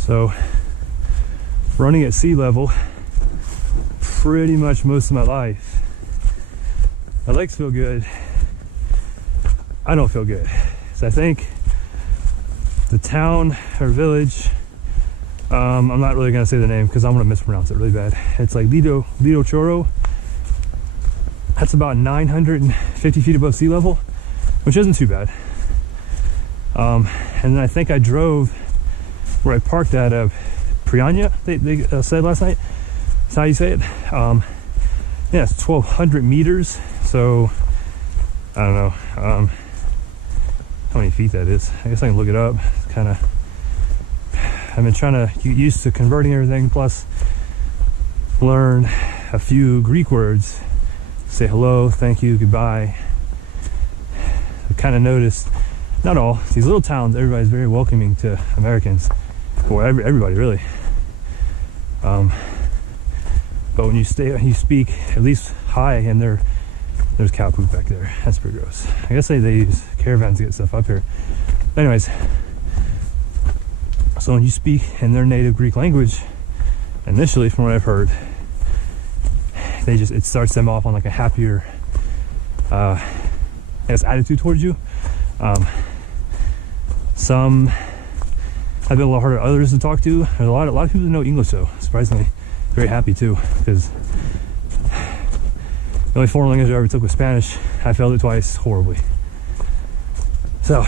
So running at sea level pretty much most of my life. My legs feel good. I don't feel good. So I think the town or village, I'm not really gonna say the name because I'm gonna mispronounce it really bad. It's like Lido Choro. That's about 950 feet above sea level, which isn't too bad. And then I think I drove where I parked at Prionia, they said last night. That's how you say it. Yeah, it's 1,200 meters. So I don't know how many feet that is. I guess I can look it up. It's kind of, I've been trying to get used to converting everything, plus learn a few Greek words. Say hello, thank you, goodbye. I kind of noticed, not all, these little towns, everybody's very welcoming to Americans. Or everybody really. But when you speak at least hi, and there's cow poop back there. That's pretty gross. I guess they use caravans to get stuff up here. But anyways, so when you speak in their native Greek language, initially from what I've heard, it starts them off on like a happier I guess attitude towards you. Some have been a lot harder than others to talk to. There's a lot of people that know English though, surprisingly. Very happy too, because the only foreign language I ever took was Spanish. I failed it twice horribly. So,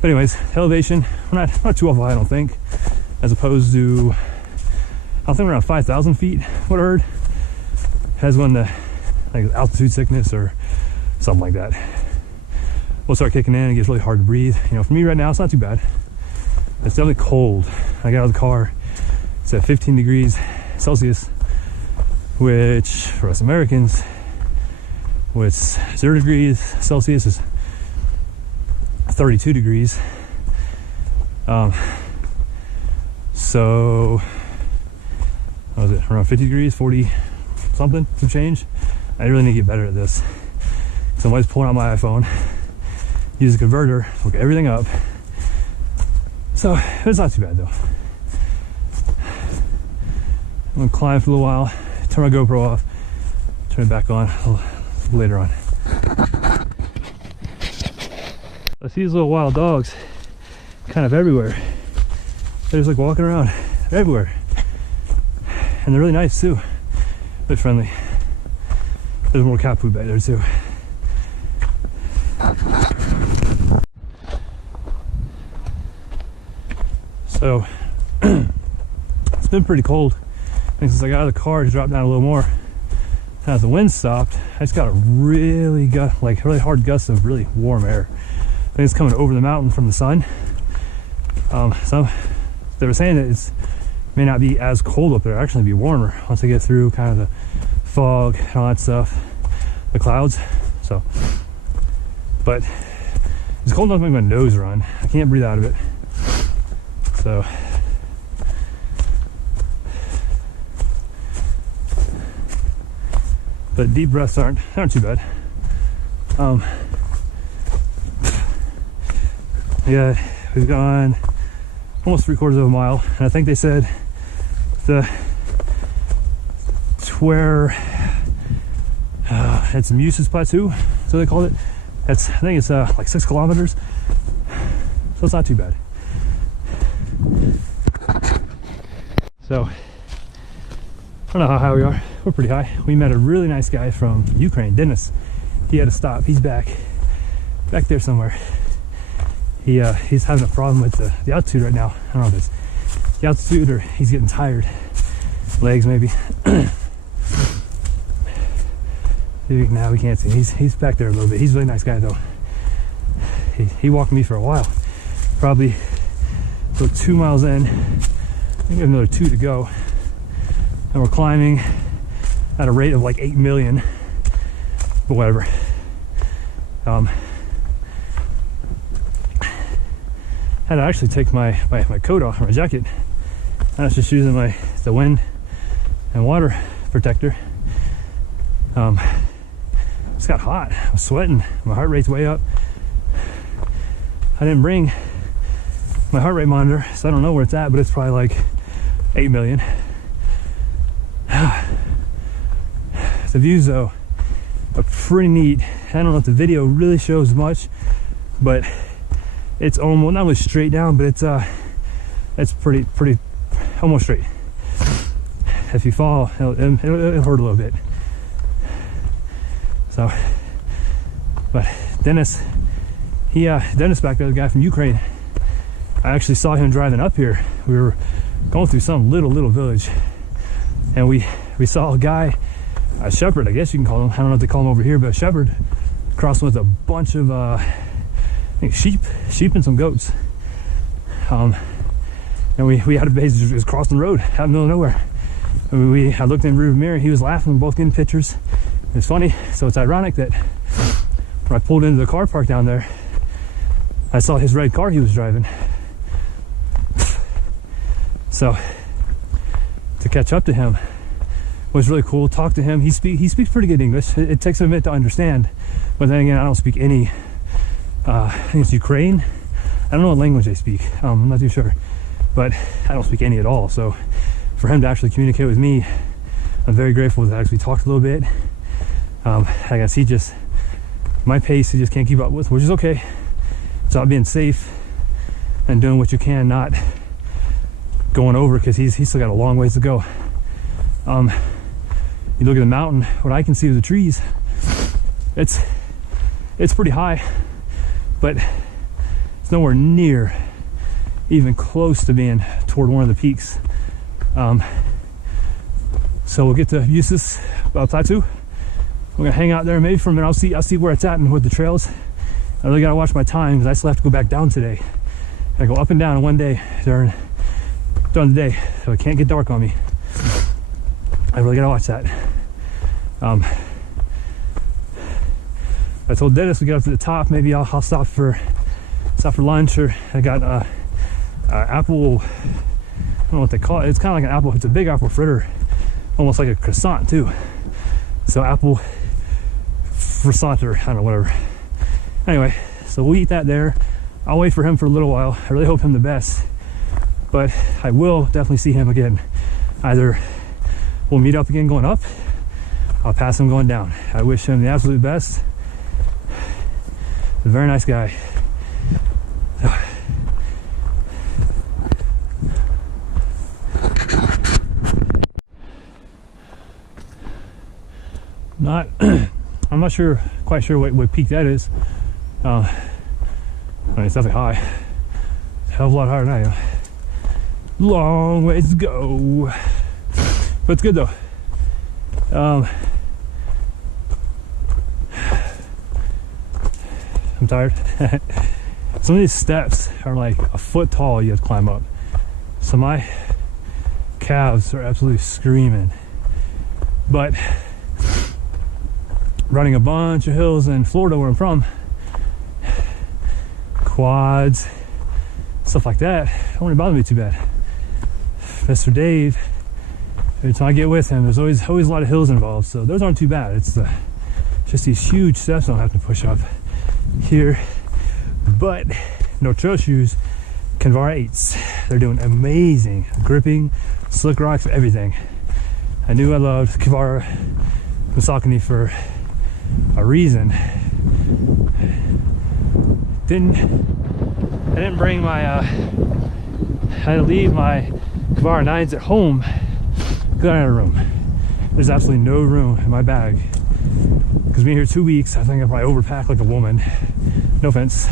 but anyways, elevation, we're not too awful high, I don't think, as opposed to, I don't think we're around 5,000 feet, what I heard. Has one the like altitude sickness or something like that. We'll start kicking in and it gets really hard to breathe. You know, for me right now, it's not too bad. It's definitely cold. I got out of the car, it's at 15 degrees Celsius, which for us Americans, with 0 degrees Celsius is 32 degrees. So, what was it, around 50 degrees, 40 something, some change. I really need to get better at this. So I'm always pulling out my iPhone, use a converter, look everything up. So it's not too bad though. I'm gonna climb for a little while, turn my GoPro off, turn it back on later on. I see these little wild dogs kind of everywhere. They're just like walking around everywhere. And they're really nice too. Really friendly. There's more cat food back there too. So it's been pretty cold. And since I got out of the car, it dropped down a little more. As the wind stopped, I just got a really hard gust of really warm air. I think it's coming over the mountain from the sun. So they were saying that it may not be as cold up there, actually be warmer once I get through kind of the fog and all that stuff, the clouds. So, but it's cold enough to make my nose run. I can't breathe out of it. So, but deep breaths aren't too bad. Yeah, we've gone almost 3/4 of a mile, and I think they said where it's Muses Plateau, so they called it. I think it's like 6 kilometers, so it's not too bad. So I don't know how high we are. We're pretty high. We met a really nice guy from Ukraine, Dennis. He had to stop. He's back there somewhere. He's having a problem with the altitude right now. I don't know if it's the altitude or he's getting tired. Legs maybe. Now we can't see. He's back there a little bit. He's a really nice guy though. He walked me for a while. Probably about 2 miles in. I think we have another 2 to go. And we're climbing at a rate of like 8 million. But whatever. Had to actually take my coat off, my jacket. I was just using the wind and water protector. It's got hot. I'm sweating. My heart rate's way up. I didn't bring my heart rate monitor, so I don't know where it's at, but it's probably like 8 million. The views though are pretty neat. I don't know if the video really shows much, but it's almost not really straight down, but it's pretty almost straight. If you fall, it'll hurt a little bit. So, but Dennis back there, the guy from Ukraine, I actually saw him driving up here. We were going through some little village, and we saw a guy, a shepherd, I guess you can call him. I don't know if they call him over here, but a shepherd crossing with a bunch of I think sheep and some goats. And we had to basically just cross the road out in the middle of nowhere. And I looked in the rearview mirror. He was laughing. We're both getting pictures. It's funny. So it's ironic that when I pulled into the car park down there, I saw his red car he was driving. So to catch up to him was really cool. Talk to him. He speaks pretty good English. It takes a minute to understand, but then again, I don't speak any. I think it's Ukraine. I don't know what language they speak. I'm not too sure, but I don't speak any at all. So for him to actually communicate with me, I'm very grateful that actually talked a little bit. I guess my pace he just can't keep up with, which is okay. It's about being safe and doing what you can, not going over, because he's still got a long ways to go. You look at the mountain, what I can see of the trees, it's pretty high, but it's nowhere near even close to being toward one of the peaks. So we'll get to Mytikas plateau. We're gonna hang out there maybe for a minute. I'll see where it's at and with the trails. I really gotta watch my time because I still have to go back down today. I go up and down in one day during the day, so it can't get dark on me. I really gotta watch that. I told Dennis we get up to the top. Maybe I'll stop for lunch, or I got apple. I don't know what they call it. It's kind of like an apple. It's a big apple fritter, almost like a croissant too. So apple croissant, or I don't know, whatever. Anyway, so we'll eat that there. I'll wait for him for a little while. I really hope him the best, but I will definitely see him again. Either we'll meet up again going up, I'll pass him going down. I wish him the absolute best. A very nice guy. I'm not quite sure what peak that is. I mean, it's definitely high. It's a hell of a lot higher than I am. Long ways to go, but it's good though. I'm tired. Some of these steps are like a foot tall. You have to climb up, so my calves are absolutely screaming. But running a bunch of hills in Florida, where I'm from, quads, stuff like that, don't really bother me too bad. Mr. Dave, every time I get with him, there's always a lot of hills involved, so those aren't too bad. It's just these huge steps I don't have to push up here. But no trail shoes, Canvara 8s. They're doing amazing gripping, slick rocks, everything. I knew I loved Canvara Saucony for a reason. I didn't bring my I had to leave my Canvara 9s at home because I had a room. There's absolutely no room in my bag because being here 2 weeks, I think I probably overpacked like a woman. No offense,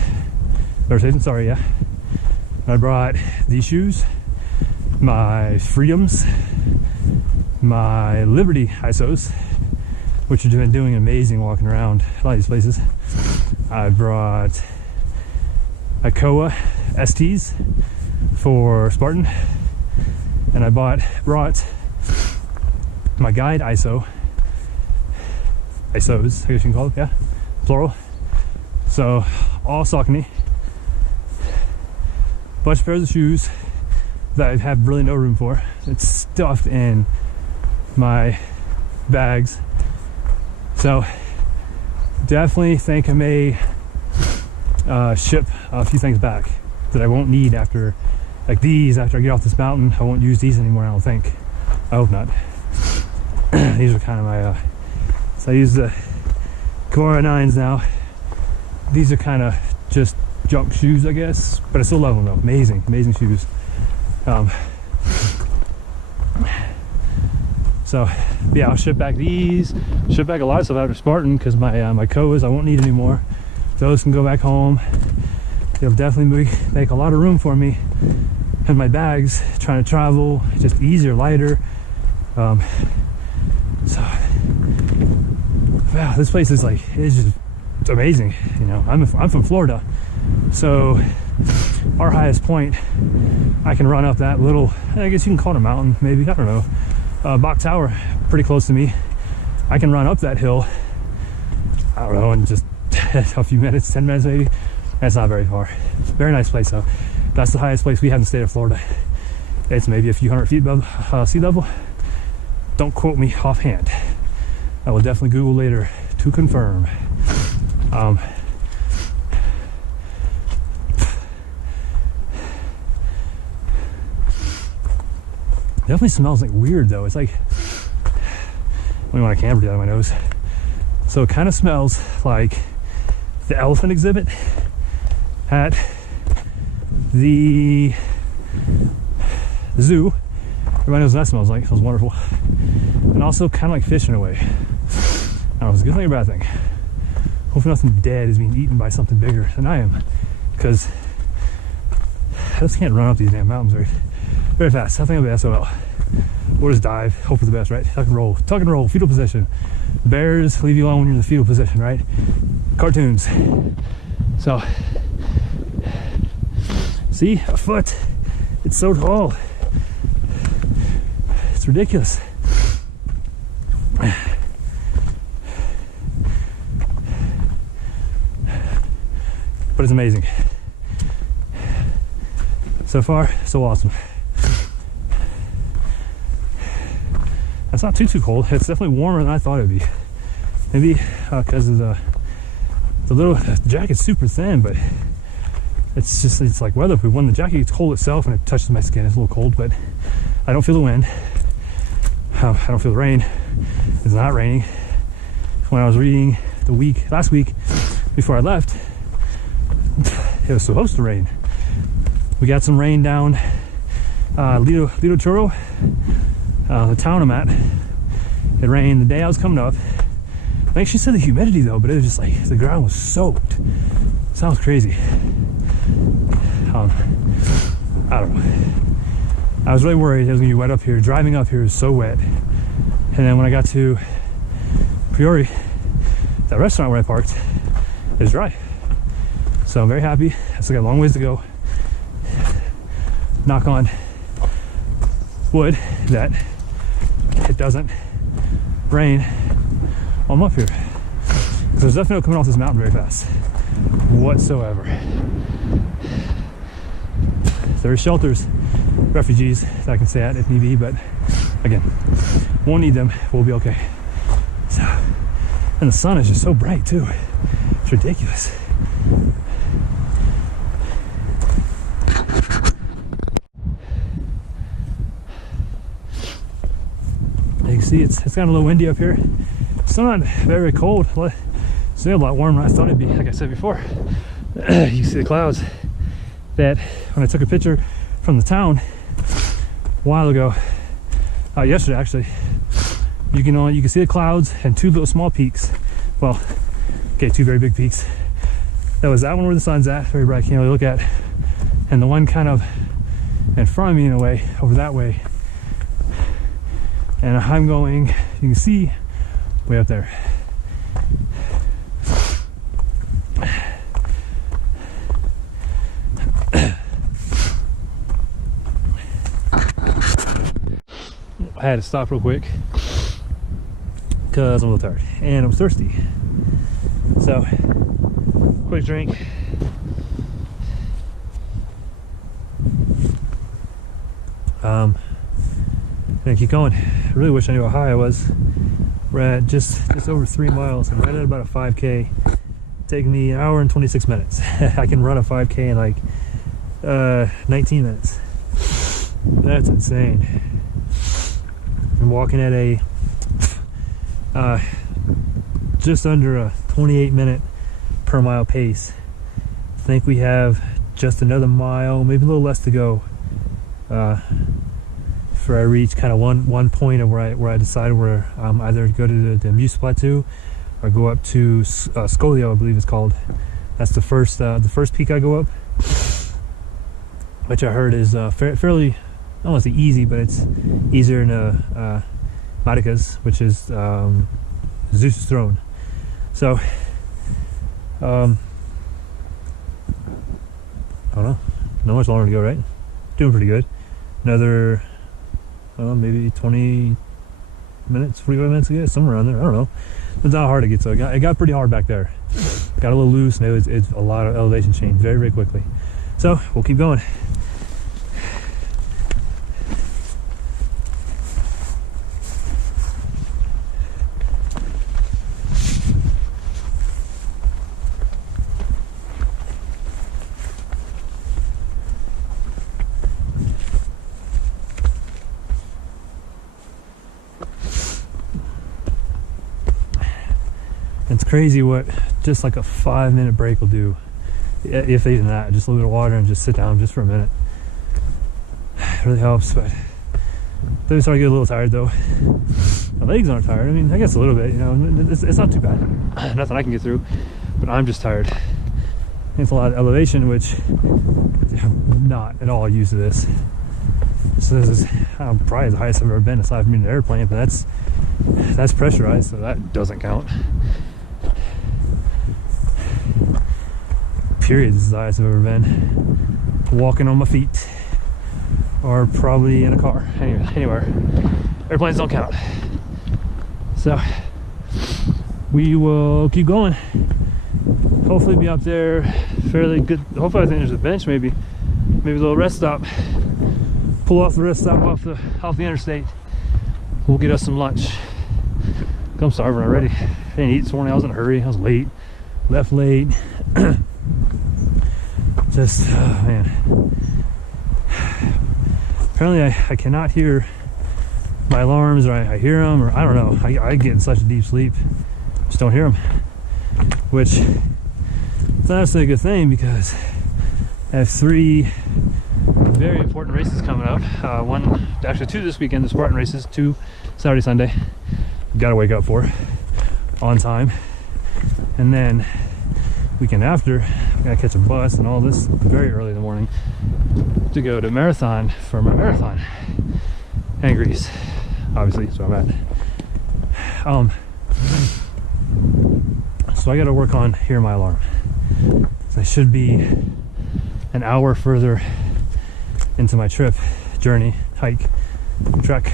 sorry. Yeah, I brought these shoes, my Freedoms, my Liberty ISOs, which have been doing amazing walking around a lot of these places. I brought Koa STs for Spartan, and I brought my Guide ISOs, I guess you can call it, yeah, plural. So all Saucony, bunch of pairs of shoes that I have really no room for. It's stuffed in my bags. So definitely think I may ship a few things back. that I won't need after, like these, after I get off this mountain. I won't use these anymore, I don't think. I hope not. These are kind of my, so I use the Cora 9s now. These are kind of just junk shoes, I guess, but I still love them though. Amazing, amazing shoes. So yeah, I'll ship back these, ship back a lot of stuff after Spartan, because my Koas I won't need anymore. Those can go back home. It'll definitely make a lot of room for me and my bags trying to travel, just easier, lighter. So wow, this place is like, it's amazing. You know, I'm from Florida, so our highest point, I can run up that little, I guess you can call it a mountain, maybe, I don't know. Bok Tower, pretty close to me. I can run up that hill, I don't know, in just a few minutes, 10 minutes maybe. That's not very far. Very nice place though. That's the highest place we have in the state of Florida. It's maybe a few hundred feet above sea level. Don't quote me offhand. I will definitely Google later to confirm. Definitely smells like weird though. It's like, let me want a camera do that on my nose. So it kind of smells like the elephant exhibit at the zoo. Everybody knows what that smells like. It smells wonderful. And also kind of like fish in a way. I don't know if it's a good thing or a bad thing. Hopefully nothing dead is being eaten by something bigger than I am, because I just can't run up these damn mountains very fast. I think I'll be SOL. We'll just dive, hope for the best, right? Tuck and roll, fetal position. Bears leave you alone when you're in the fetal position, right? Cartoons. So, see, a foot. It's so tall. It's ridiculous. But it's amazing. So far, so awesome. It's not too cold. It's definitely warmer than I thought it would be. Maybe because of the jacket's super thin, but it's like weatherproof. When the jacket gets cold itself and it touches my skin, it's a little cold, but I don't feel the wind. I don't feel the rain. It's not raining. When I was reading last week before I left, it was supposed to rain. We got some rain down Lido Churro, the town I'm at. It rained the day I was coming up. I think she said the humidity though, but it was just like the ground was soaked. Sounds crazy. I don't know. I was really worried it was gonna be wet up here. Driving up here is so wet. And then when I got to Prionia, that restaurant where I parked, it was dry. So I'm very happy. I still got a long ways to go. Knock on wood that it doesn't rain while I'm up here. So there's definitely no coming off this mountain very fast whatsoever. There are shelters, refugees that I can stay at if need be, but again, won't need them. We'll be okay. So, and the sun is just so bright too. It's ridiculous. You can see it's gotten a little windy up here. It's still not very cold. It's still a lot warmer than I thought it'd be. Like I said before, you can see the clouds. That when I took a picture from the town a while ago, yesterday actually, you can see the clouds and two little small peaks. Well, okay, two very big peaks. That was that one where the sun's at, very bright, can't really look at, and the one kind of in front of me in a way, over that way. And I'm going, you can see way up there. I had to stop real quick because I'm a little tired and I'm thirsty. So, quick drink. Gonna keep going. I really wish I knew how high I was. We're at just over 3 miles and right at about a 5K. Taking me an hour and 26 minutes. I can run a 5K in like 19 minutes. That's insane. I'm walking at a just under a 28-minute per mile pace. I think we have just another mile, maybe a little less to go, before I reach kind of one point of where I decided where either go to the Mytikas plateau or go up to Skala, I believe it's called. That's the first peak I go up, which I heard is fairly, I don't want to say easy, but it's easier than Mytikas, which is Zeus's throne. So, I don't know, not much longer to go, right? Doing pretty good. Another, maybe 20 minutes, 45 minutes to get, somewhere around there. I don't know. It's not hard to get, so it got pretty hard back there. Got a little loose, and it's a lot of elevation change very, very quickly. So we'll keep going. It's crazy what just like a 5-minute break will do, if even that. Just a little bit of water and just sit down just for a minute. It really helps, but they start to get a little tired though. My legs aren't tired. I mean, I guess a little bit, you know, it's not too bad. Nothing I can get through, but I'm just tired. It's a lot of elevation, which I'm not at all used to this. So this is probably the highest I've ever been aside from an airplane, but that's pressurized, so that doesn't count. Period. This is the highest I've ever been. Walking on my feet, or probably in a car. Anywhere. Airplanes don't count. So we will keep going. Hopefully be up there fairly good. Hopefully I think there's a bench, maybe a little rest stop. Pull off the rest stop off the interstate. We'll get us some lunch. I'm starving already. I didn't eat this morning. I was in a hurry. I was late. Left late. Just, oh man. Apparently I cannot hear my alarms, or I hear them, or I don't know. I get in such a deep sleep. Just don't hear them. Which is honestly a good thing, because I have 3 very important races coming up. Actually 2 this weekend, the Spartan races, 2 Saturday, Sunday. Gotta wake up for on time. And then weekend after, I gotta catch a bus and all this very early in the morning to go to marathon for my marathon in Greece. Obviously, that's where I'm at. So I gotta work on hearing my alarm. So I should be an hour further into my trip, journey, hike, trek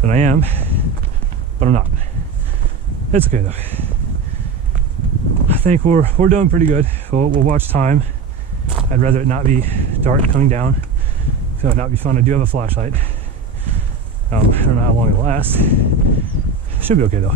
than I am, but I'm not. It's okay though. I think we're doing pretty good. We'll watch time. I'd rather it not be dark coming down, so it'd not be fun. I do have a flashlight. I don't know how long it'll last. Should be okay though.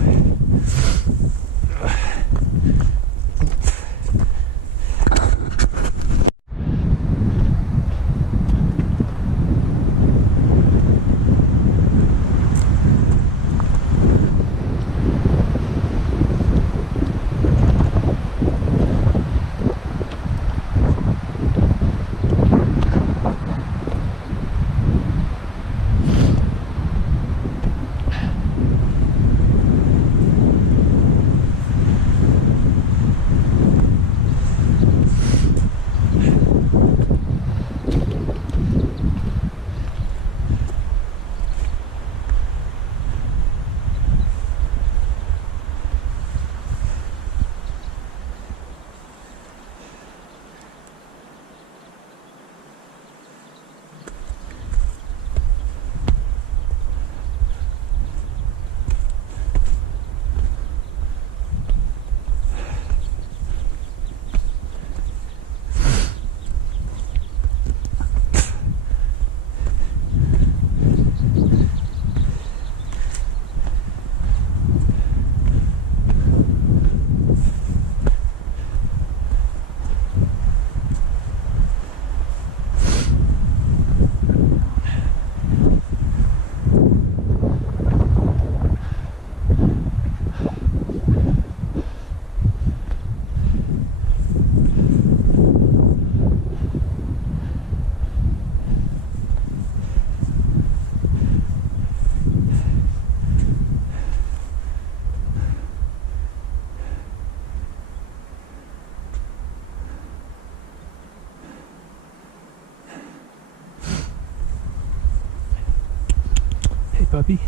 puppy.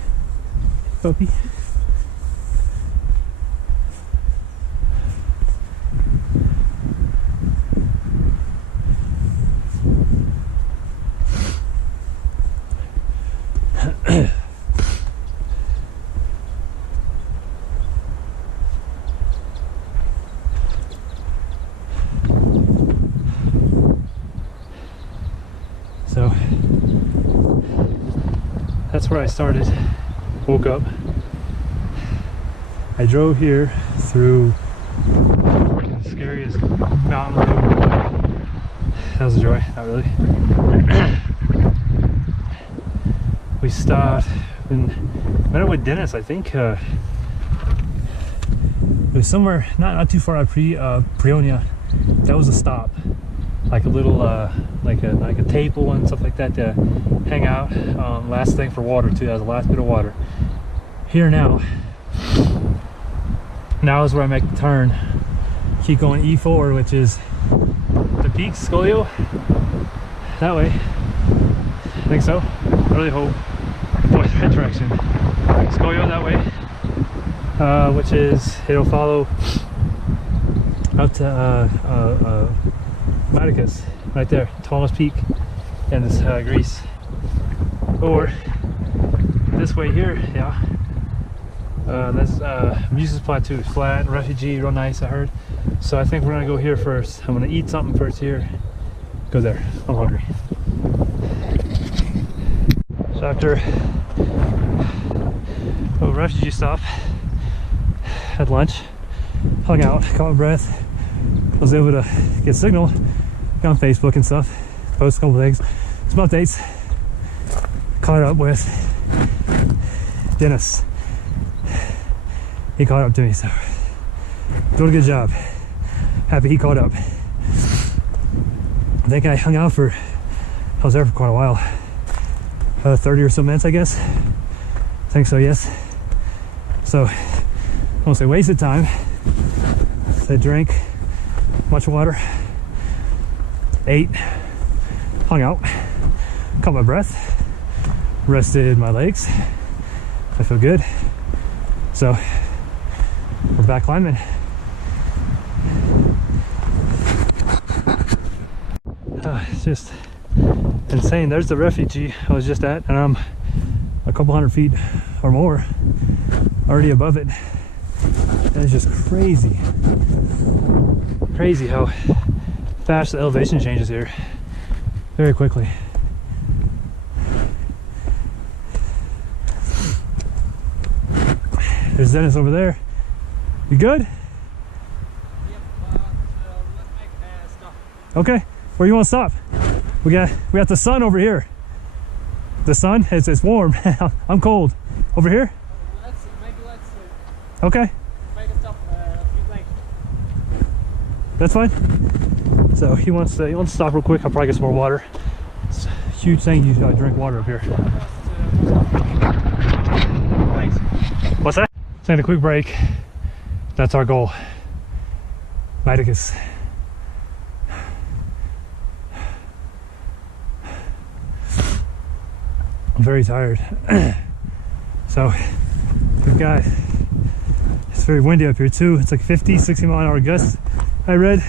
Puppy. So that's where I started. Woke up. I drove here through the scariest mountain road. That was a joy, not really. We stopped and met up with Dennis, I think. It was somewhere not too far out of Prionia. That was a stop. Like a little like a table and stuff like that to hang out. Last thing for water too. That was the last bit of water. Here now is where I make the turn. Keep going E4, which is the peak Scolio. That way. I think so. I really hope. Boy, the right direction. Scolio that way. Which is, it'll follow up to Mytikas, right there, tallest peak in this Greece. Or this way here, yeah. That's Mytikas Plateau, flat, refugee, real nice, I heard. So I think we're gonna go here first. I'm gonna eat something first here. Go there. I'm hungry. So after a refugee stop, had lunch, hung out, caught my breath. I was able to get signal, got on Facebook and stuff, post a couple things, some updates. Caught up with Dennis. He caught up to me, so doing a good job. Happy he caught up. I think I hung out for, I was there for quite a while. 30 or so minutes, I guess. I think so, yes. So, I won't say wasted time. I drank much water, ate, hung out, caught my breath, rested my legs. I feel good. So, we're back climbing. It's just insane. There's the refugee I was just at, and I'm a couple hundred feet or more already above it. That is just crazy. Crazy how fast the elevation changes here very quickly. There's Dennis over there. You good? Yep, let's make a stop. Okay, where you want to stop? We got the sun over here. The sun, it's warm. I'm cold. Over here? Let's Okay. make a stop. Like. That's fine. So he wants to stop real quick. I'll probably get some more water. It's a huge thing you drink water up here. Thanks. What's that? Take a quick break. That's our goal. Mytikas. I'm very tired. So we've got, it's very windy up here too. It's like 50, 60 mile an hour gusts, I read,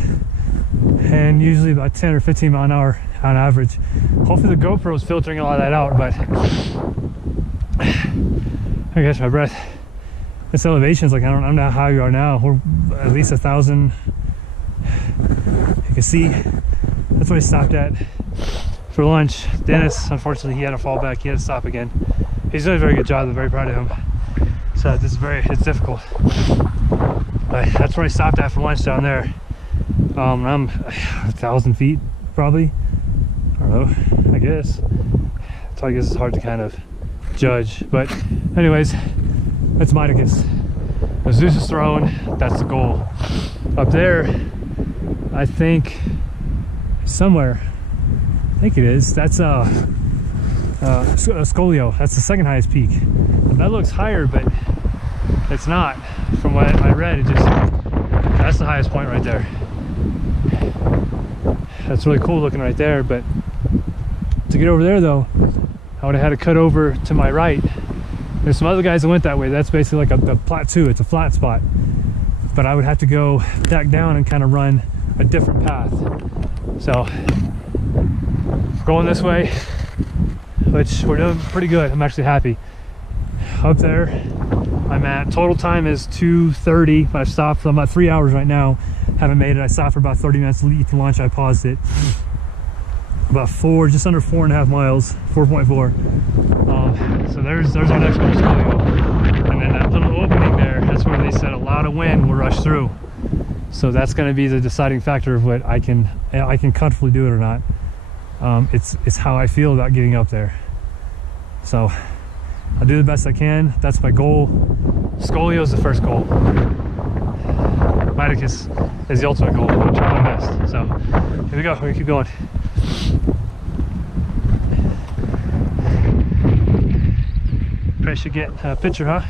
and usually about 10 or 15 mile an hour on average. Hopefully the GoPro is filtering a lot of that out, but I catch my breath. This elevation is like, I don't know how you are now. We're at least 1,000. You can see, that's what I stopped at for lunch. Dennis, unfortunately, he had to fall back. He had to stop again. He's doing a very good job. I'm very proud of him. So this is it's difficult. But that's where I stopped at for lunch down there. I'm 1,000 feet probably. I don't know, I guess. So I guess it's hard to kind of judge. But anyways, that's Mytikas. The Zeus' throne, that's the goal. Up there, I think somewhere, I think it is, that's Scolio. That's the second highest peak. And that looks higher, but it's not. From what I read, that's the highest point right there. That's really cool looking right there, but to get over there though, I would have had to cut over to my right There's some other guys that went that way. That's basically like a plateau. It's a flat spot. But I would have to go back down and kind of run a different path. So going this way, which we're doing pretty good. I'm actually happy. Up there, I'm at, total time is 2:30, but I've stopped for about 3 hours right now. Haven't made it. I stopped for about 30 minutes to eat for lunch. I paused it. About just under 4.5 miles, 4.4. So there's our next goal, Skala. And then that little opening there, that's where they said a lot of wind will rush through. So that's going to be the deciding factor of what I can comfortably do it or not. It's how I feel about getting up there. So I'll do the best I can. That's my goal. Scolio is the first goal. Mytikas is the ultimate goal. I'm trying my best. So here we go. We're gonna keep going. Probably should get a picture, huh?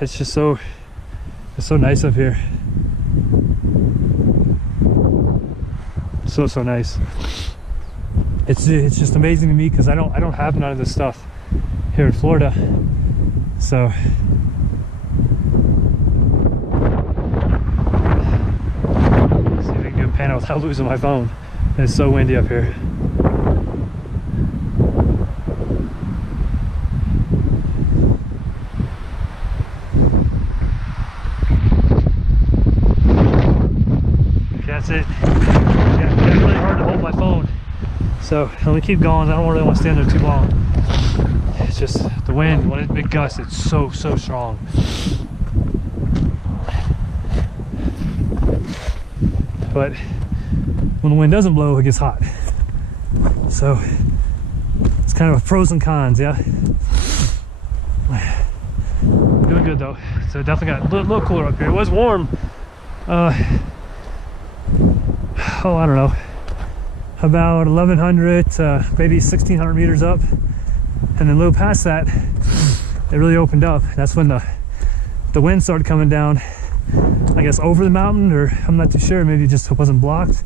It's just so nice up here. So nice. It's just amazing to me because I don't have none of this stuff here in Florida. So see if I can get a pan out without losing my phone. It's so windy up here. That's it. Yeah, it's really hard to hold my phone. So let me keep going. I don't really want to stand there too long. It's just the wind, when it's big gusts, it's so strong. But when the wind doesn't blow, it gets hot. So it's kind of pros and cons, yeah. Doing good though. So definitely got a little cooler up here. It was warm. Oh, I don't know, about 1,100 to maybe 1,600 meters up, and then a little past that, it really opened up. That's when the wind started coming down, I guess over the mountain, or I'm not too sure, maybe it just wasn't blocked.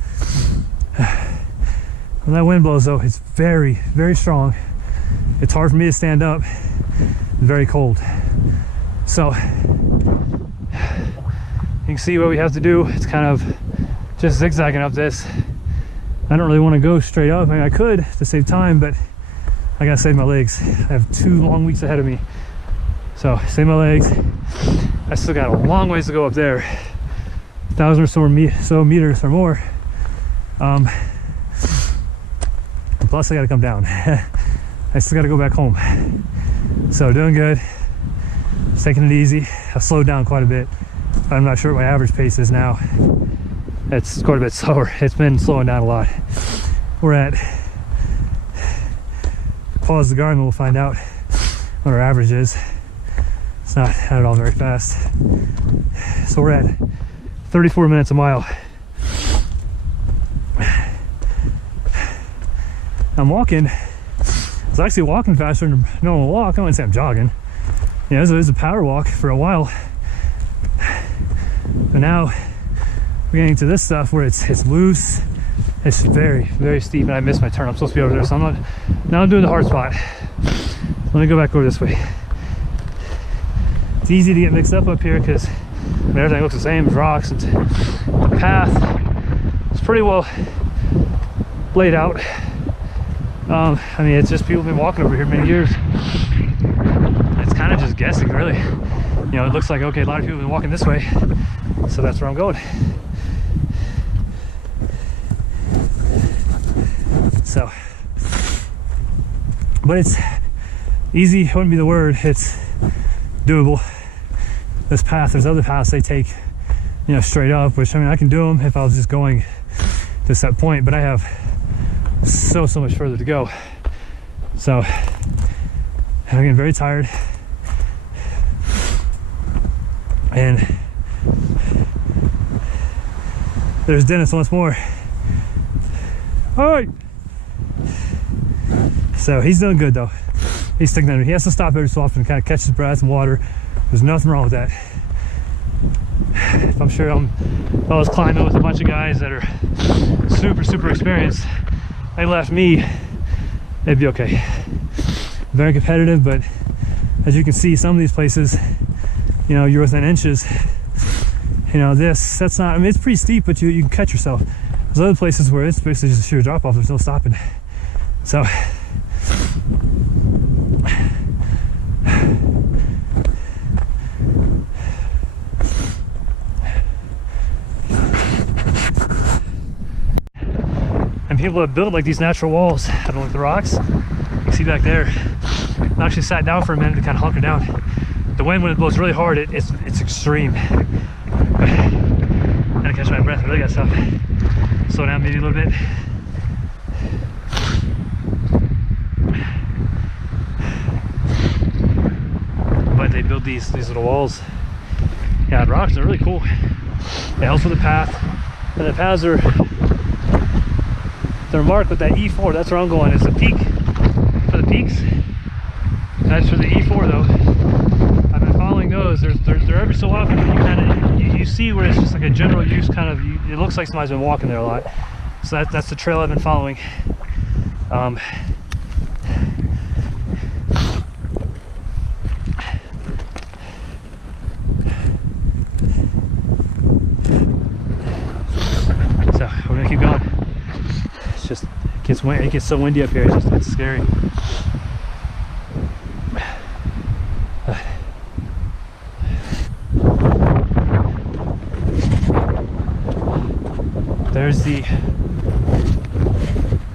When that wind blows though, it's very strong. It's hard for me to stand up. It's very cold. So you can see what we have to do. It's kind of just zigzagging up this. I don't really want to go straight up. I mean, I could to save time, but I gotta save my legs. I have 2 long weeks ahead of me. So save my legs. I still got a long ways to go up there. 1,000 or so meters or more. Plus I gotta come down. I still gotta go back home. So doing good. Just taking it easy. I've slowed down quite a bit. I'm not sure what my average pace is now. It's quite a bit slower. It's been slowing down a lot. We're at, pause the Garmin, we'll find out what our average is. It's not at all very fast. So we're at 34 minutes a mile. I'm walking. I was actually walking faster than a normal walk. I wouldn't say I'm jogging. Yeah, it was a power walk for a while. But now we're getting to this stuff where it's loose. It's very steep, and I missed my turn. I'm supposed to be over there, so now I'm doing the hard spot. Let me go back over this way. It's easy to get mixed up here because everything looks the same as rocks. And the path is pretty well laid out. I mean, it's just people have been walking over here many years. It's kind of just guessing, really. You know, it looks like, okay, a lot of people have been walking this way, so that's where I'm going. So, but it's easy, wouldn't be the word, it's doable. This path, there's other paths they take, you know, straight up, which, I mean, I can do them if I was just going to that point, but I have so much further to go. So I'm getting very tired, and there's Dennis once more. All right. So he's doing good though. He's sticking under. He has to stop every so often to kind of catch his breath and water. There's nothing wrong with that. If I'm sure if I was climbing with a bunch of guys that are super experienced, they left me, it'd be okay. Very competitive, but as you can see, some of these places, you know, you're within inches. You know, that's not, I mean, it's pretty steep, but you can catch yourself. There's other places where it's basically just a sheer drop off, there's no stopping. So, and people have built like these natural walls out of like the rocks. You can see back there. I actually sat down for a minute to kind of hunker down. The wind, when it blows really hard, it's extreme. Gotta catch my breath. I really gotta stop. Slow down maybe a little bit. But they build these little walls. Yeah, the rocks are really cool. It helps with the path, and the paths are they're marked with that E4. That's where I'm going. It's a peak for the peaks. That's for the E4 though. I've been following those. They're every so often you kind of you see where it's just like a general use kind of. It looks like somebody's been walking there a lot. So that's the trail I've been following. So we're gonna keep going. It's just it gets so windy up here. It's scary.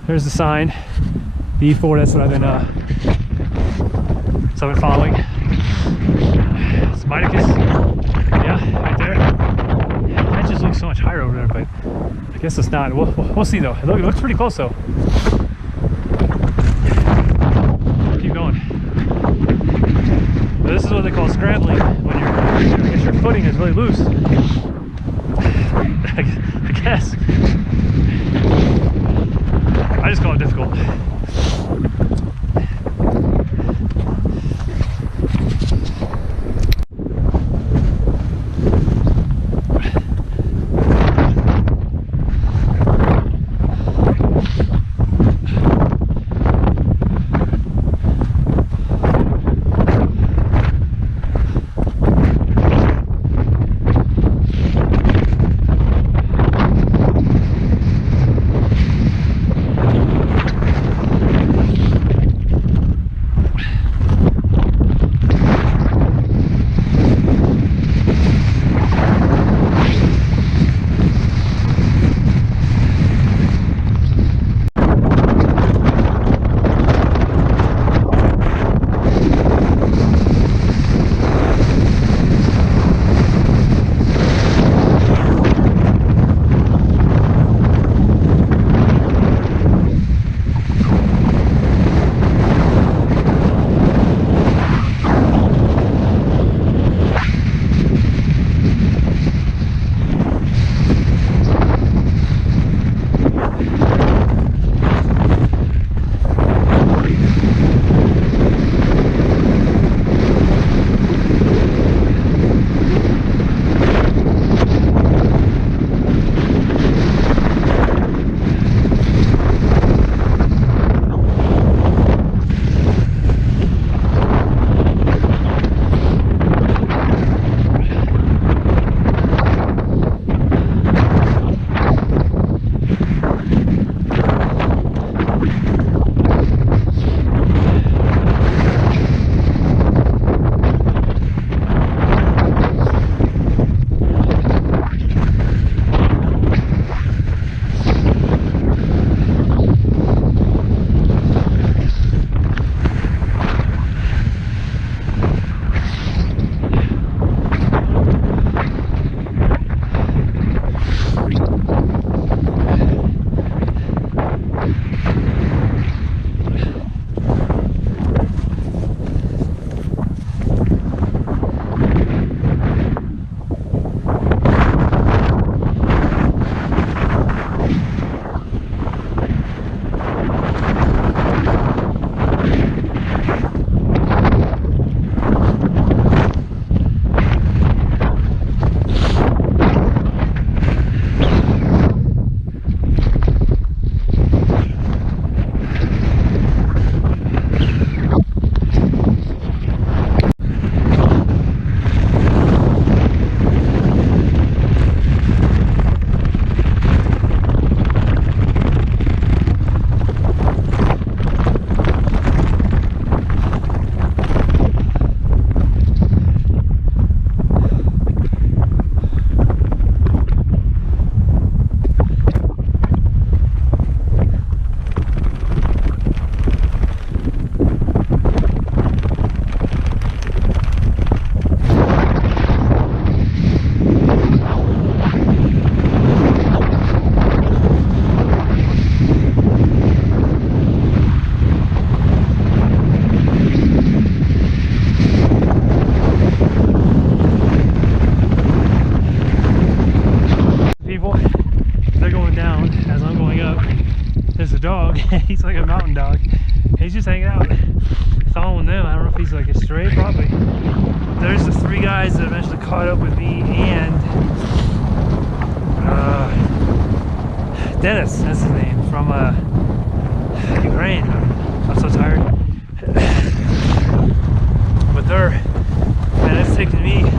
There's the sign, the E4. That's what I've been following. It's Mytikas, yeah, right there. That just looks so much higher over there, but I guess it's not. We'll see though. It looks pretty close though. Keep going. But this is what they call scrambling when I guess your footing is really loose. I guess. I just call it difficult. there's a dog. He's like a mountain dog. He's just hanging out, following them. I don't know if he's like a stray, probably. There's the 3 guys that eventually caught up with me, and Dennis, that's his name, from Ukraine. I'm so tired. But and it's taken me, where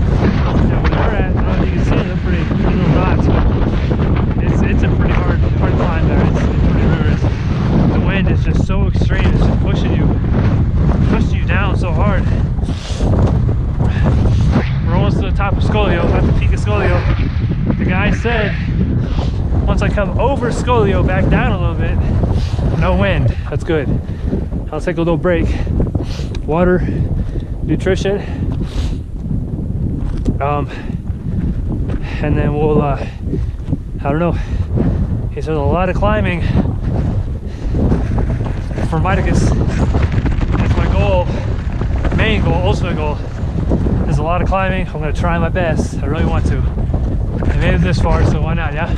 they're at, I don't know if you can see them, they're pretty little dots, but it's a pretty hard climb there. It's pretty rigorous. The wind is just so extreme, it's just pushing you down so hard. We're almost to the top of Scolio, at the peak of Scolio. The guy said, once I come over Scolio, back down a little bit, no wind. That's good. I'll take a little break. Water, nutrition, and then we'll, I don't know. He said a lot of climbing for Mytikas. That's my goal, main goal, ultimate goal. There's a lot of climbing. I'm gonna try my best. I really want to. I made it this far, so why not, yeah?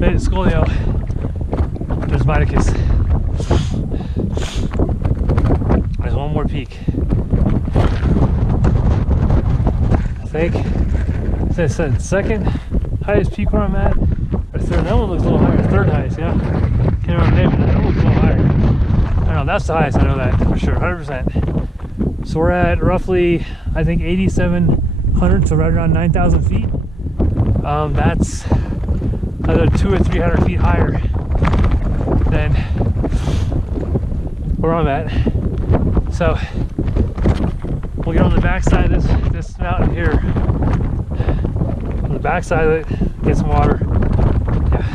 Made it Scolio. There's Mytikas. There's one more peak. I think I said second highest peak where I'm at, or third. That one looks a little higher. Third highest, yeah. Can't remember the name of that. That one looks a little higher. I don't know. That's the highest. I know that for sure, 100%. So we're at roughly, I think, 8,700, so right around 9,000 feet. That's another 200 or 300 feet higher than where I'm at. So we'll get on the backside of this mountain here. On the backside of it, get some water. Yeah.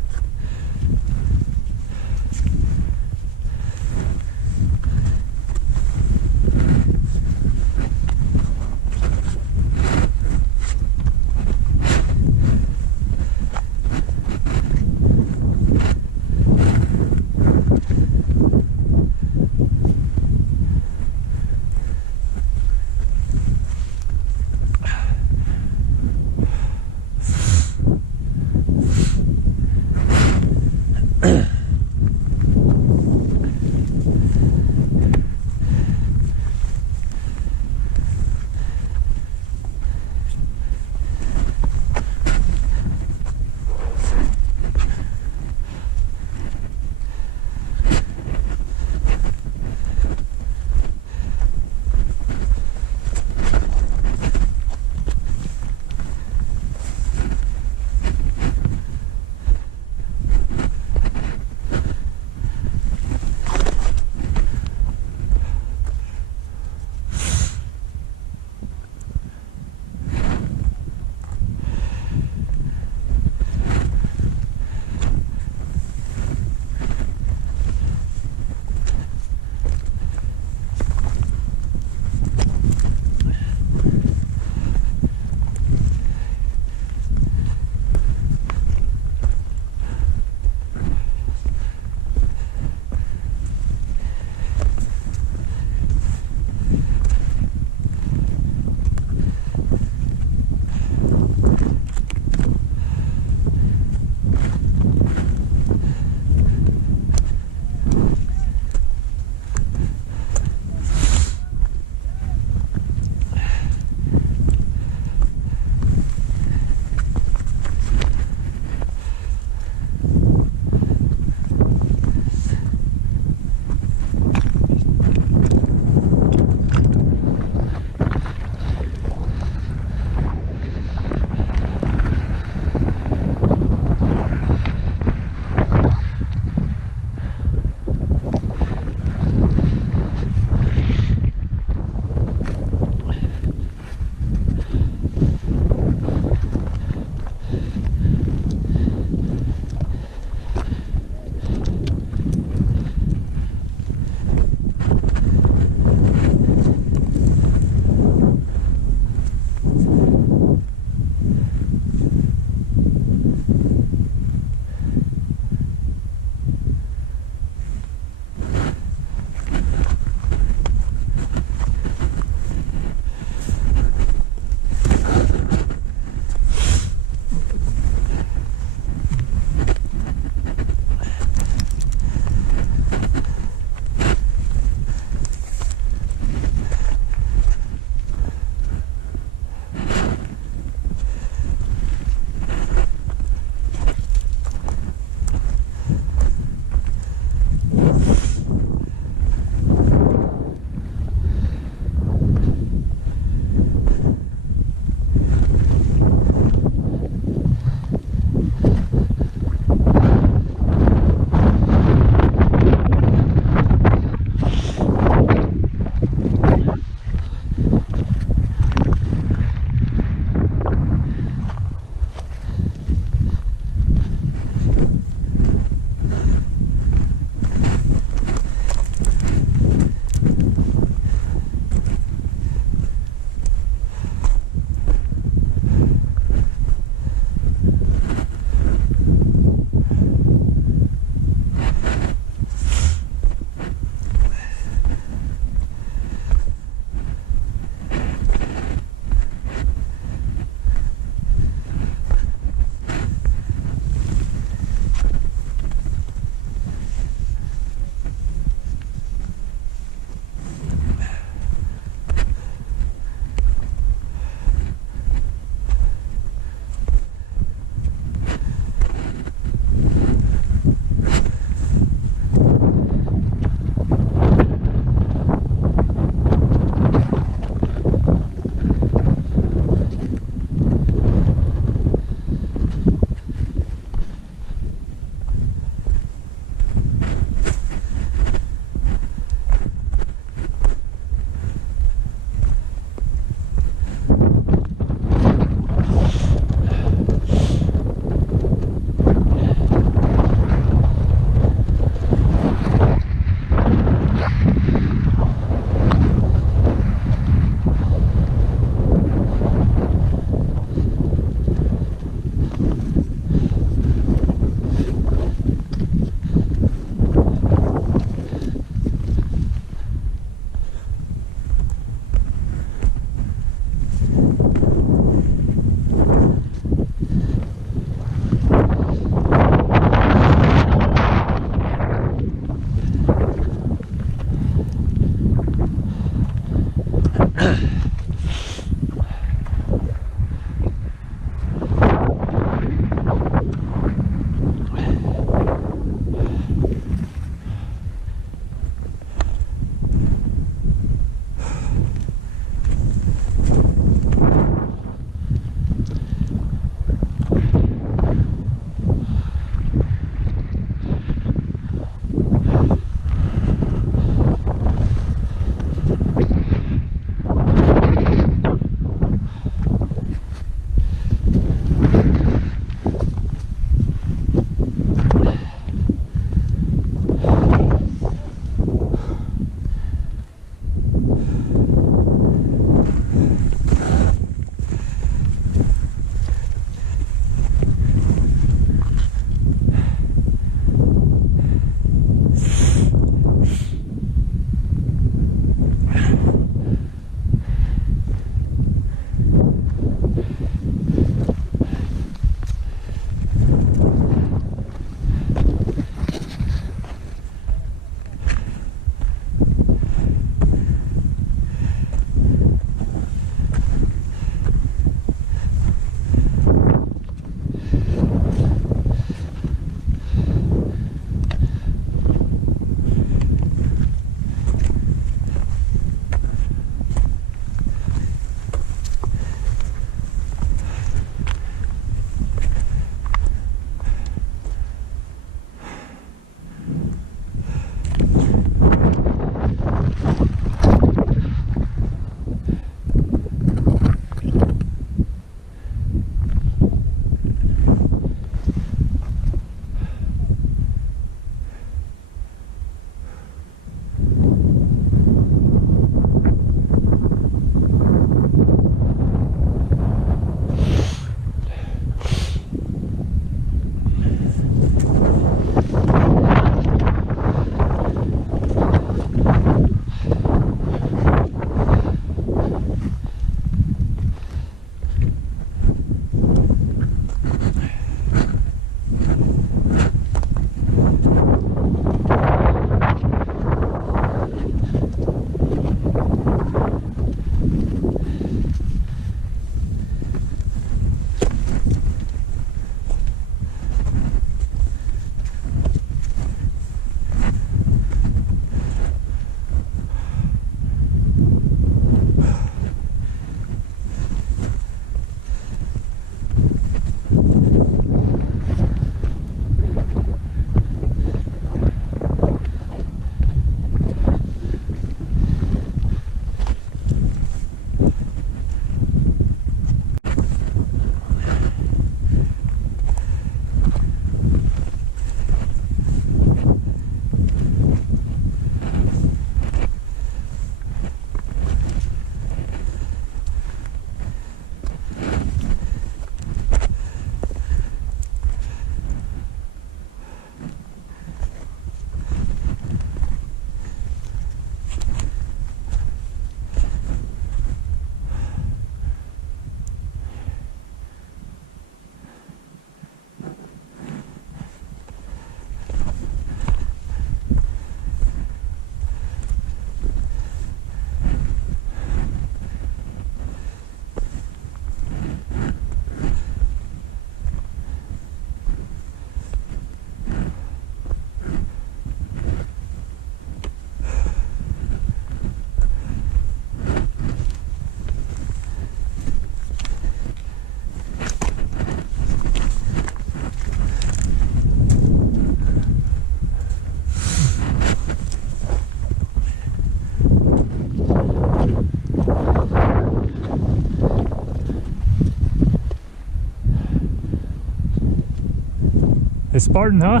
It's Spartan, huh?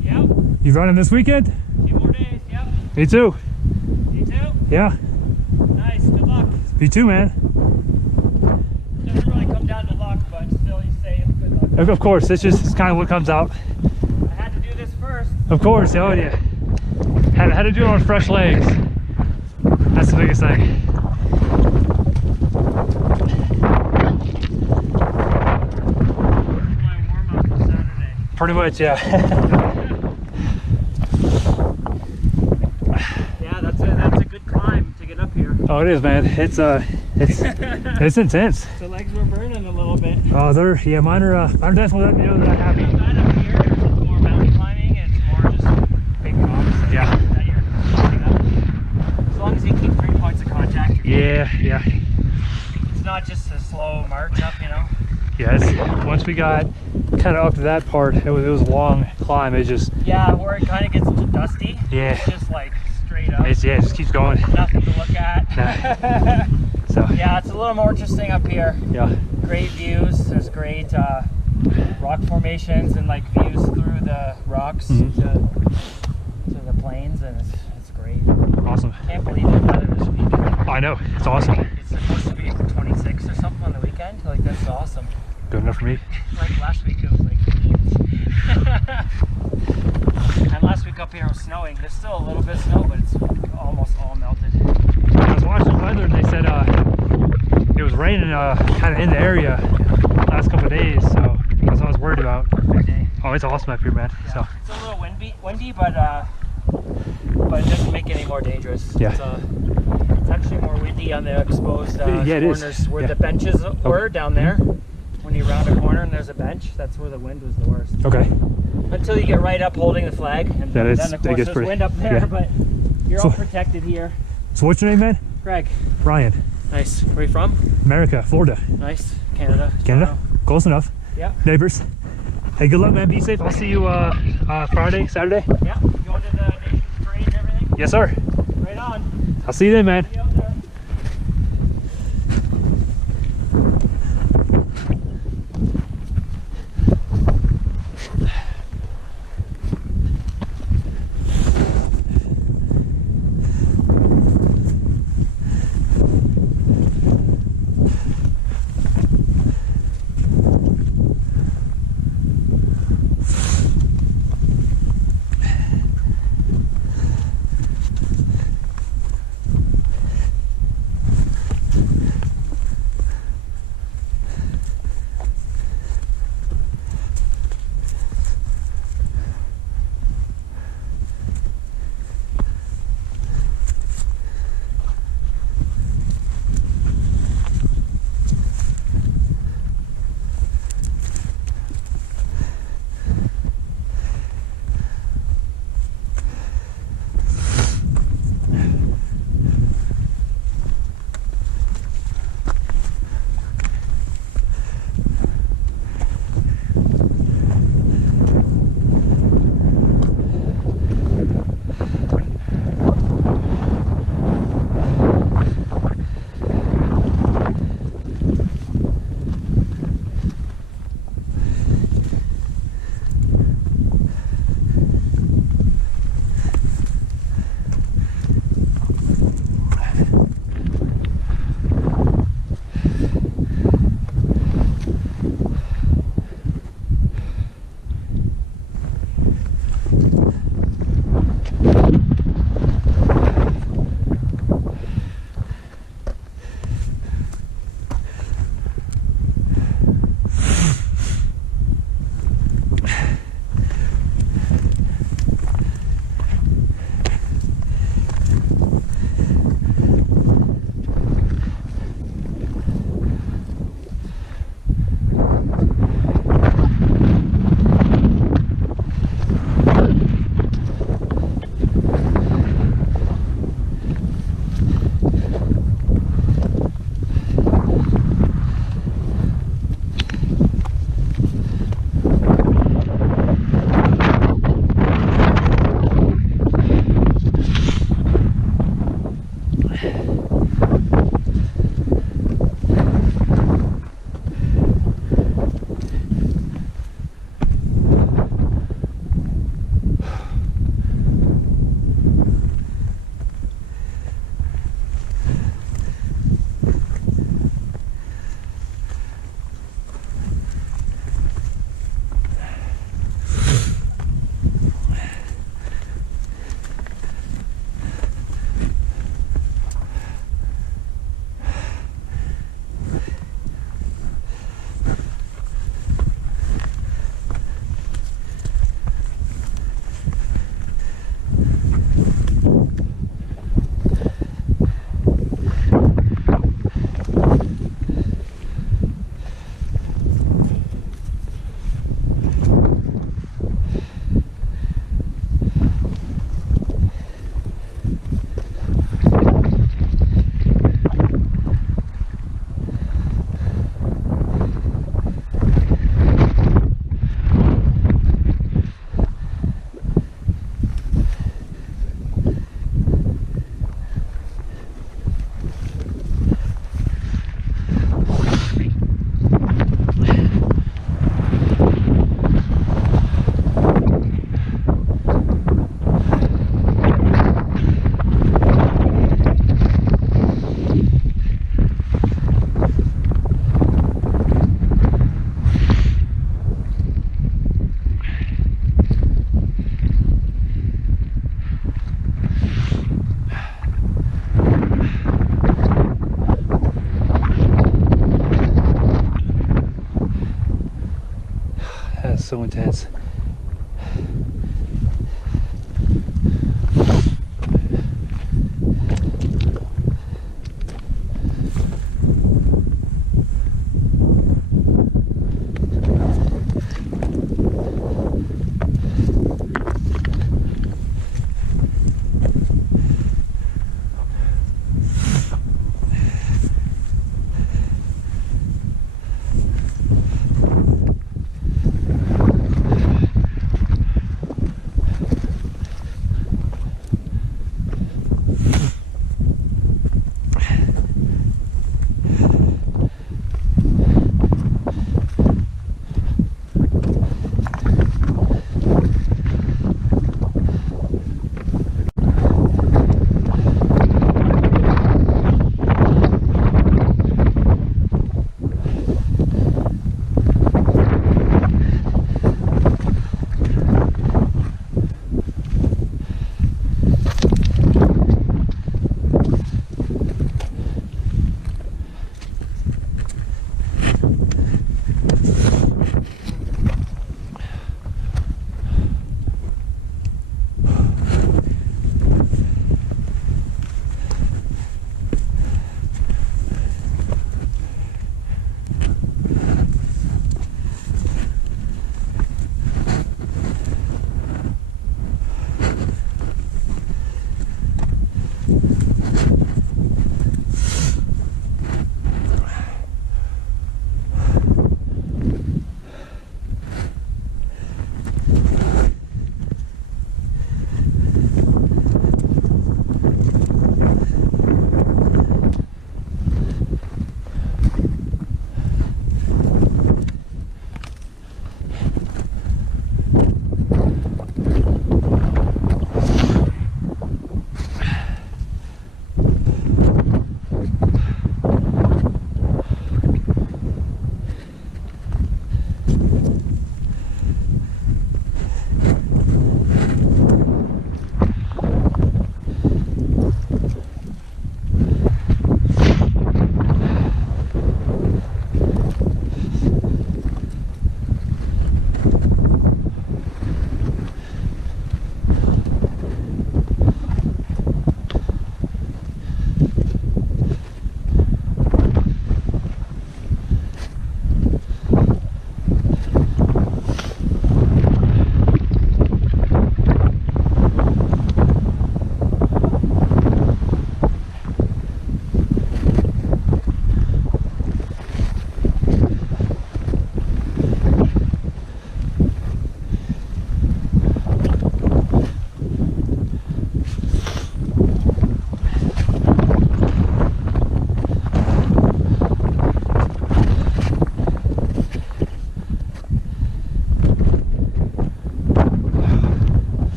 Yep. You running this weekend? 2 more days, yep. Me too. You too? Yeah. Nice, good luck. Me too, man. Doesn't really come down to luck, but still you say good luck. Of course, it's just kind of what comes out. I had to do this first. Of course, oh yeah. Had to do it on fresh legs. That's the biggest thing. My warm-up for Saturday. Pretty much, yeah. Yeah, that's a good climb to get up here. Oh, it is, man. It's intense. The legs were burning a little bit. Oh, mine are definitely letting me know that I'm happy. Sometimes up here, it's more mountain climbing and it's more just big rocks. Yeah. That you're climbing up. As long as you keep 3 points of contact. Yeah. It's not just a slow march up, you know. Yeah, once we got kind of up to that part, it was a long climb. It just Yeah, where it kind of gets a little dusty. Yeah. It's just like straight up. it just keeps going. Nothing to look at. So Yeah, it's a little more interesting up here. yeah. Great views. There's great rock formations and like views through the rocks to the plains, and it's great. Awesome. Can't believe the weather this week. I know, it's awesome. It's supposed to be 26 or something on the weekend. Like, that's awesome. Good enough for me. Like last week it was like and last week up here it was snowing. There's still a little bit of snow, but it's almost all melted. I was watching the weather and they said it was raining kind of in the area last couple of days, so that's what I was worried about. Perfect day. Oh, it's awesome up here, man. Yeah. So It's a little windy, but it doesn't make it any more dangerous. Yeah. It's actually more windy on the exposed Yeah, it is. corners where Yeah. the benches were down there. When you round a corner and there's a bench, that's where the wind was the worst. okay. Until you get right up holding the flag, and Then then it's- of it course gets there's pretty- wind up there, yeah. but you're So- all protected here. So what's your name, man? Greg, Ryan. nice. Where are you from? America, Florida, Nice. Canada. Canada. Close enough. Yeah. Neighbors. Hey, good luck, man. Be safe. I'll see you Friday, Saturday. Yeah. Going to the Nations Parade and everything? Yes, sir. Right on. I'll see you then, man. See you out there. so intense.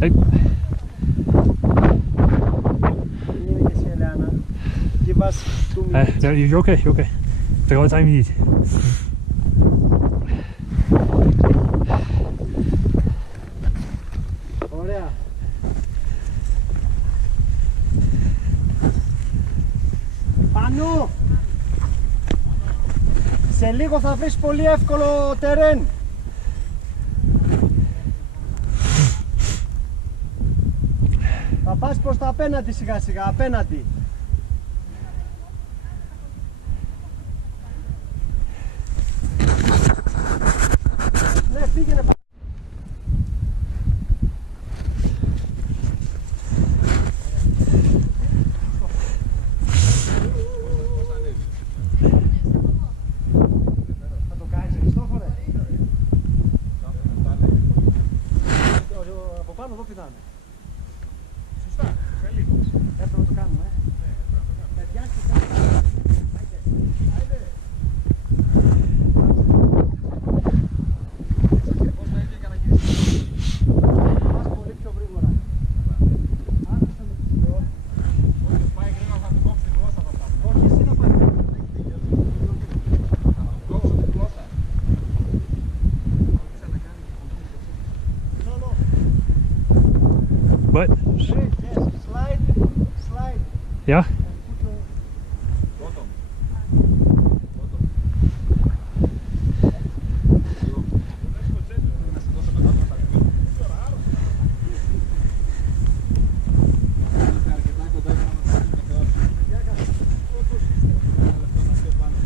Hey. Give us 2 minutes. No, you're okay, you're okay. Take all the time you need. Ωραία. Πάνω! Σε λίγο θα βρεις πολύ εύκολο τερέν. Θα πας προς τα απέναντι σιγά σιγά, απέναντι. Ναι, πήγαινε. Θα το κάνεις Χριστόφορε. Από πάνω εδώ πηδάμε. Σωστά, καλή. Έπρεπε να το κάνουμε. Παιδιά, Πώς θα είχε κανακίνηση. πας πολύ πιο γρήγορα. Άκουσα με τις λέω. Όποιος πάει γρήγορα θα του κόψει τη γλώσσα από αυτά. Όχι, εσύ να πας. Θα του κόψω τη γλώσσα. No, no. What? Hey, yes, slide, slide. Yeah? Put your... Bottom. Να σε δώσω μετά τα δύο. Είμαστε αρκετά κοντά για να μας το θεώσουμε. Ένα λεπτό να πιο πάνω.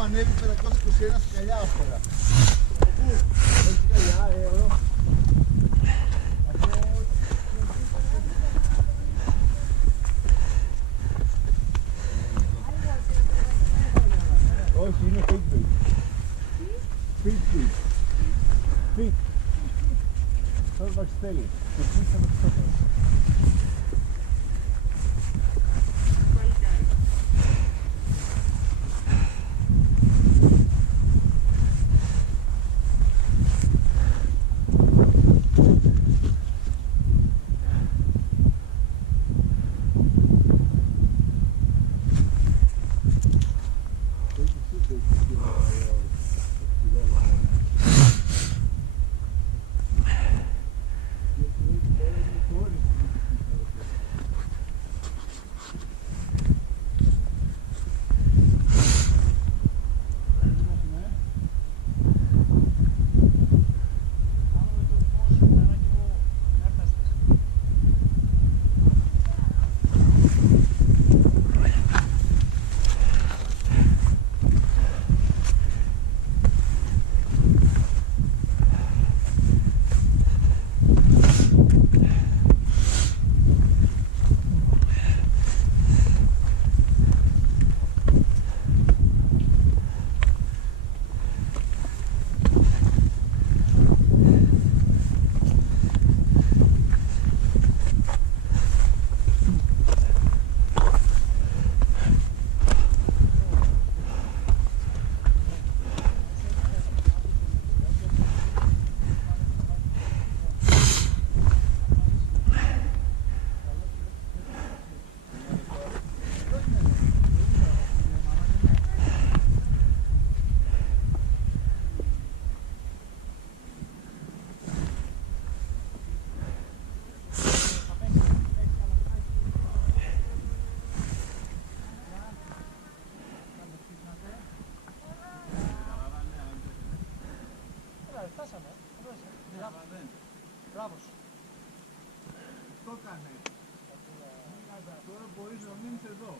μου ανέβει 521 σκαλιά ως τώρα. Όχι σκαλιά, εδώ. Όχι, είναι fake. Φιτ. Τώρα το στέλνει. Και φίτσα με το στόχο. Μπράβο σου. Το έκανε. Τώρα μπορείς να μείνεις εδώ.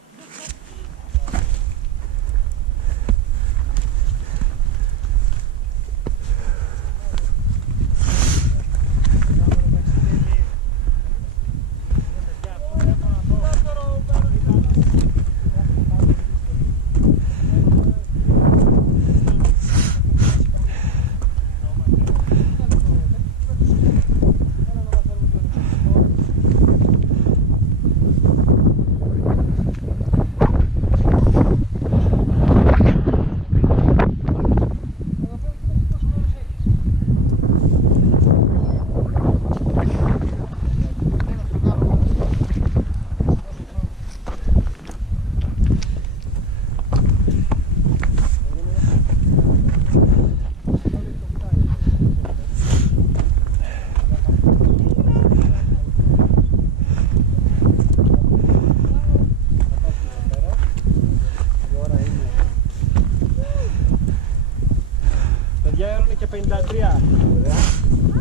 Και 53.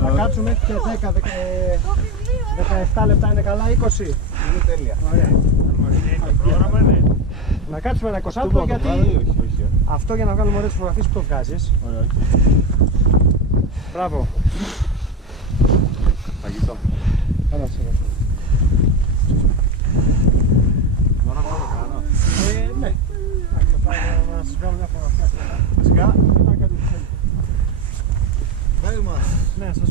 Να κάτσουμε και 10, 17 λεπτά είναι καλά, 20. Είναι τέλεια. Ωραία. Να κάτσουμε ένα 20 γιατί αυτό για να βγάλουμε ωραίες φωτογραφίες που το βγάζεις. Μπράβο. Φαγητό. Καλά σε αυτό. Μπορώ να πάω να κάνω. Ναι. Να σας βγάλω μια φωτογραφία. Σιγά. Βέλη μας. Ναι, σας